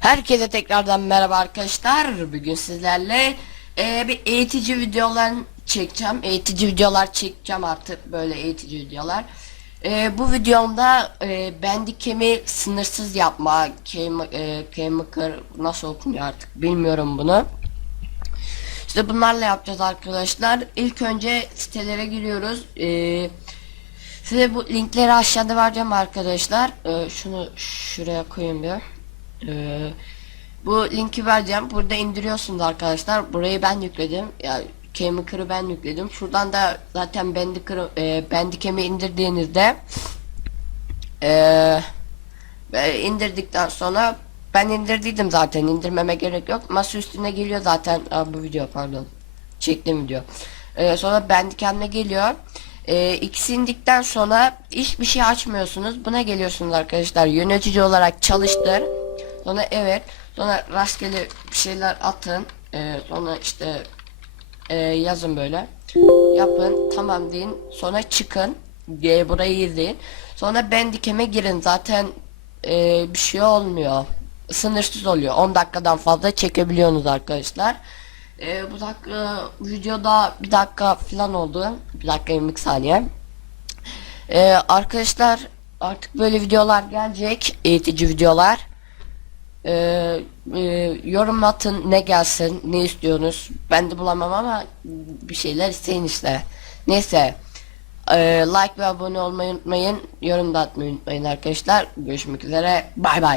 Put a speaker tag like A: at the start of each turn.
A: Herkese tekrardan merhaba arkadaşlar. Bugün sizlerle e, bir eğitici videolar çekeceğim. Eğitici videolar çekeceğim artık böyle eğitici videolar. E, bu videomda e, bendikemi sınırsız yapma, kemi, e, kemi nasıl okunuyor artık bilmiyorum bunu. İşte bunlarla yapacağız arkadaşlar. İlk önce sitelere giriyoruz. E, size bu linkleri aşağıda vereceğim arkadaşlar. E, şunu şuraya koyayım bir. Ee, bu linki vereceğim. Burada indiriyorsunuz arkadaşlar. Burayı ben yükledim. Ya Chemical'ı ben yükledim. Şuradan da zaten Bandicam'ı e, Bandicam'i indirdiğinizde e, indirdikten sonra ben indirdiydim zaten. indirmeme gerek yok. Masa üstüne geliyor zaten. Aa, bu video pardon. Çektim video. Ee, sonra Bandicam'le geliyor. Ee, ikisi indikten sonra hiçbir şey açmıyorsunuz. Buna geliyorsunuz arkadaşlar. Yönetici olarak çalıştır. Sonra evet. Sonra rastgele bir şeyler atın. Ee, sonra işte e, yazın böyle. Yapın. Tamam deyin. Sonra çıkın. Burayı izleyin. Sonra Bandicam'e girin. Zaten e, bir şey olmuyor. Sınırsız oluyor. 10 dakikadan fazla çekebiliyorsunuz arkadaşlar. E, bu dakika videoda bir dakika falan oldu. Bir dakika 20 saniye. E, arkadaşlar artık böyle videolar gelecek. Eğitici videolar. Ee, e, yorum atın ne gelsin ne istiyorsunuz ben de bulamam ama bir şeyler isteyin işte neyse Ee, like ve abone olmayı unutmayın yorum da atmayı unutmayın arkadaşlar görüşmek üzere bay bay